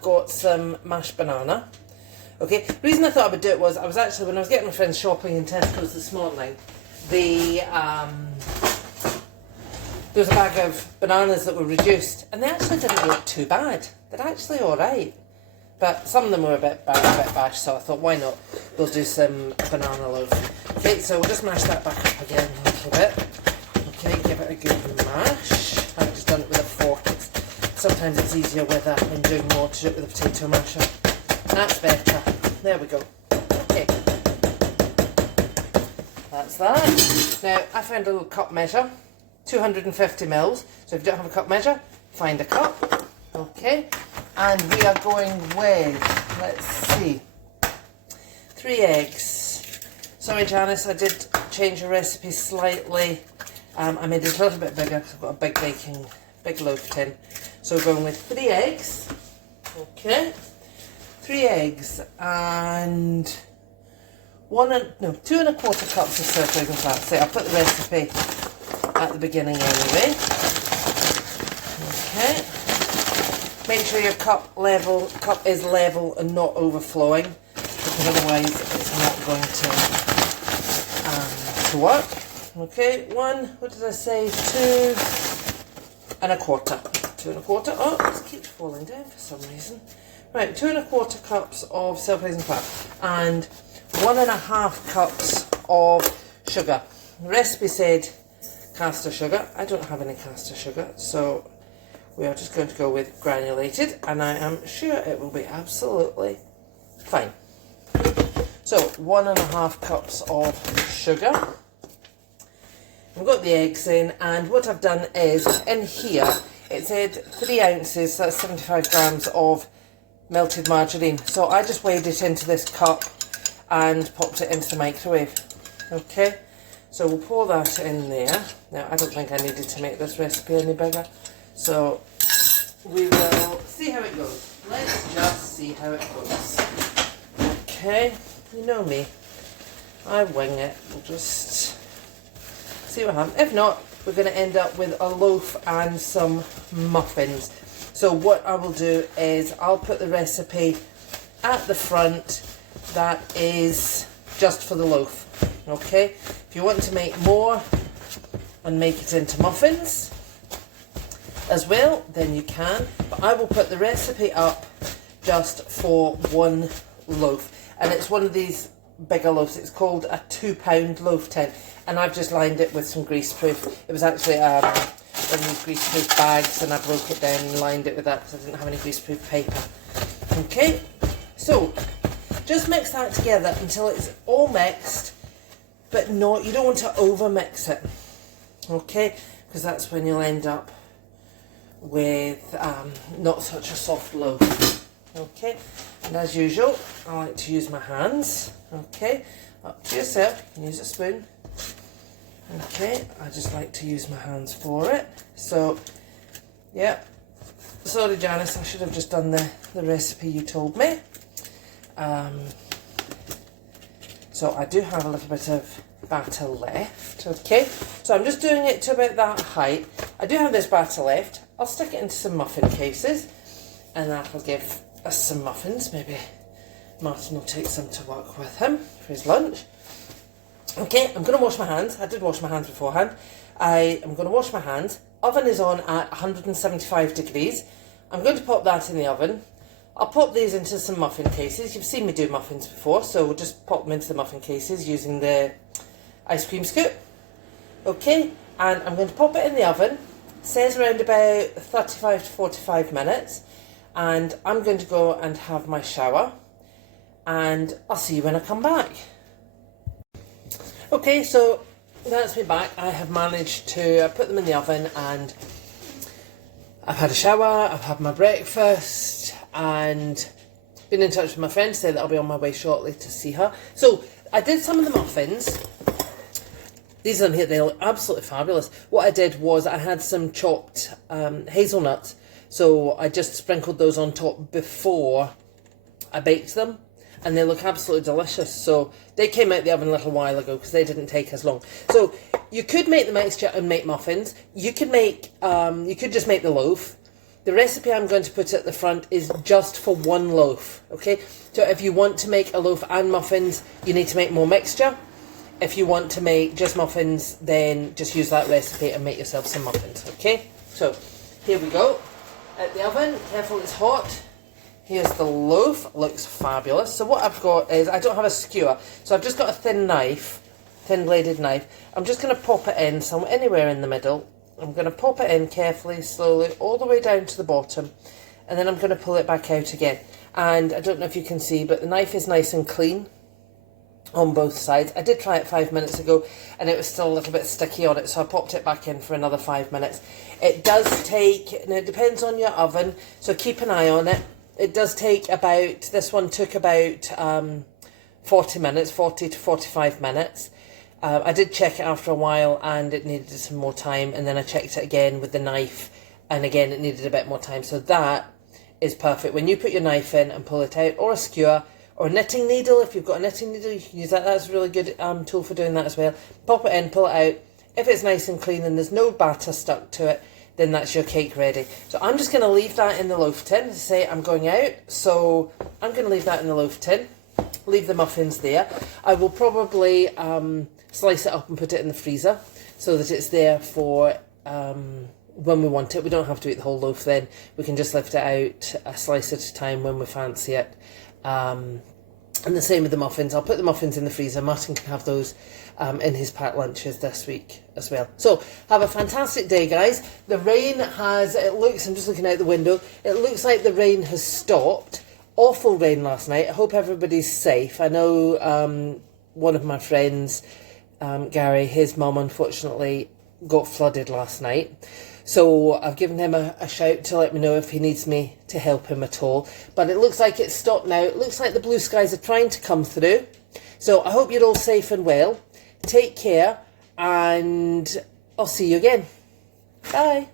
have got some mashed banana. Okay, the reason I thought I would do it was, when I was getting my friends shopping in Tesco's this morning, there was a bag of bananas that were reduced, and they actually didn't look too bad. They're actually alright. But some of them were a bit bashed, so I thought, why not? We'll do some banana loaf. Okay, so we'll just mash that back up again a little bit. Okay, give it a good mash. I've just done it with a fork. Sometimes it's easier when doing more to do it with a potato masher. That's better. There we go. Okay. That's that. Now, I found a little cup measure. 250 mils. So if you don't have a cup measure, find a cup. Okay. And we are going with, let's see, 3 eggs. Sorry, Janice, I did change the recipe slightly. I made it a little bit bigger because I've got a big loaf tin. So we're going with 3 eggs. Okay. 3 eggs and 2 1/4 cups of circulating flour. So I'll put the recipe at the beginning anyway. Okay. Make sure your cup is level and not overflowing, because otherwise it's not going to work. Okay, 2 1/4. 2 1/4. Oh, it keeps falling down for some reason. Right, 2 1/4 cups of self-raising flour and 1.5 cups of sugar. The recipe said caster sugar. I don't have any caster sugar, so we are just going to go with granulated, and I am sure it will be absolutely fine. So 1.5 cups of sugar. I've got the eggs in, and what I've done is, in here, it said 3 ounces, so that's 75 grams of melted margarine. So I just weighed it into this cup and popped it into the microwave. Okay, so we'll pour that in there. Now, I don't think I needed to make this recipe any bigger, so we will see how it goes. Let's just see how it goes. Okay, you know me, I wing it. We'll just see what happens. If not, we're going to end up with a loaf and some muffins. So what I will do is I'll put the recipe at the front. That is just for the loaf. Okay, if you want to make more and make it into muffins as well, then you can, but I will put the recipe up just for 1 loaf, and it's one of these bigger loaves. It's called a 2-pound loaf tin, and I've just lined it with some greaseproof. It was actually one of these greaseproof bags, and I broke it down and lined it with that because I didn't have any greaseproof paper. Okay, so just mix that together until it's all mixed, but you don't want to over mix it. Okay, because that's when you'll end up with not such a soft loaf. Okay, and as usual, I like to use my hands. Okay, up to yourself, you can use a spoon. Okay, I just like to use my hands for it. So, yeah, sorry Janice, I should have just done the recipe you told me. So I do have a little bit of batter left. Okay, so I'm just doing it to about that height. I do have this batter left. I'll stick it into some muffin cases, and that will give us some muffins. Maybe Martin will take some to work with him for his lunch. Okay, I'm going to wash my hands. I did wash my hands beforehand. I am going to wash my hands. Oven is on at 175 degrees. I'm going to pop that in the oven. I'll pop these into some muffin cases. You've seen me do muffins before, so we'll just pop them into the muffin cases using the ice cream scoop. Okay, and I'm going to pop it in the oven. It says around about 35 to 45 minutes. And I'm going to go and have my shower. And I'll see you when I come back. Okay, so that's me back. I have managed to put them in the oven, and I've had a shower, I've had my breakfast, and been in touch with my friend to say that I'll be on my way shortly to see her. So I did some of the muffins. These are them here, they look absolutely fabulous. What I did was I had some chopped hazelnuts, so I just sprinkled those on top before I baked them, and they look absolutely delicious. So they came out the oven a little while ago because they didn't take as long. So you could make the mixture and make muffins. You could make, you could just make the loaf. the recipe I'm going to put at the front is just for one loaf, okay? So if you want to make a loaf and muffins, you need to make more mixture. If you want to make just muffins, then just use that recipe and make yourself some muffins, okay? So here we go. At the oven, careful it's hot. Here's the loaf, looks fabulous. So what I've got is, I don't have a skewer, so I've just got a thin knife, thin bladed knife. I'm just going to pop it in somewhere, anywhere in the middle. I'm going to pop it in carefully, slowly, all the way down to the bottom, and then I'm going to pull it back out again. And I don't know if you can see, but the knife is nice and clean on both sides. I did try it 5 minutes ago and it was still a little bit sticky on it, so I popped it back in for another 5 minutes. It does take, and it depends on your oven, so keep an eye on it. It does take about, this one took about 40 minutes, 40 to 45 minutes. I did check it after a while and it needed some more time, and then I checked it again with the knife and again it needed a bit more time. So that is perfect. When you put your knife in and pull it out, or a skewer, or a knitting needle, if you've got a knitting needle, you can use that. That's a really good tool for doing that as well. Pop it in, pull it out. If it's nice and clean and there's no batter stuck to it, then that's your cake ready. So I'm just going to leave that in the loaf tin. As I say, I'm going out, so I'm going to leave that in the loaf tin. Leave the muffins there. I will probably slice it up and put it in the freezer so that it's there for when we want it. We don't have to eat the whole loaf then. We can just lift it out a slice at a time when we fancy it. And the same with the muffins. I'll put the muffins in the freezer. Martin can have those in his packed lunches this week as well. So have a fantastic day, guys. The rain has, it looks, I'm just looking out the window, it looks like the rain has stopped. Awful rain last night. I hope everybody's safe. I know one of my friends, Gary, his mum unfortunately got flooded last night. So I've given him a shout to let me know if he needs me to help him at all. But it looks like it's stopped now. It looks like the blue skies are trying to come through. So I hope you're all safe and well. Take care, and I'll see you again. Bye.